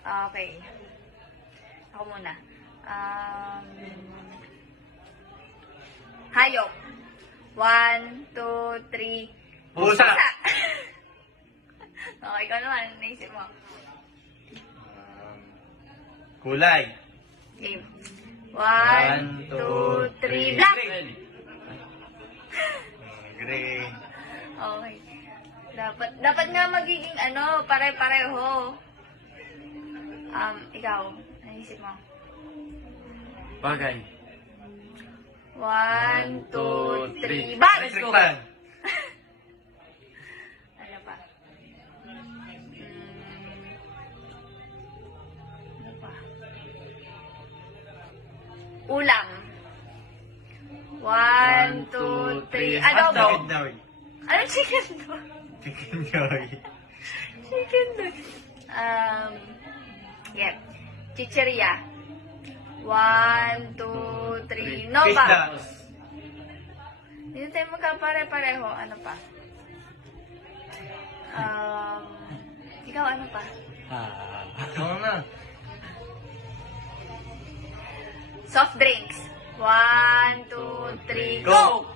Okay. Ako muna. Hayop. 1, 2, 3. Pusa. Okay, ikaw naman. Naisip mo. Kulay. Game. 1, 2, 3. Black! Green. Okay. Dapat nga magiging pare-pareho. Ikaw. Naisip mo. Bagay. 1, 2, 3. Bag! Electric fan. Ano pa? Ano pa? Ulam. 1, 2, 3. Adobo. Chicken joy. Ano chicken to? Chicken joy. Chicken to. Yep. Chicheria. 1, 2, 3. Nova. Fish Dito tayo magkapare-pareho. Ano pa? Ikaw ano pa? Oo na. Soft drinks. 1, 2, 3. Go! Go!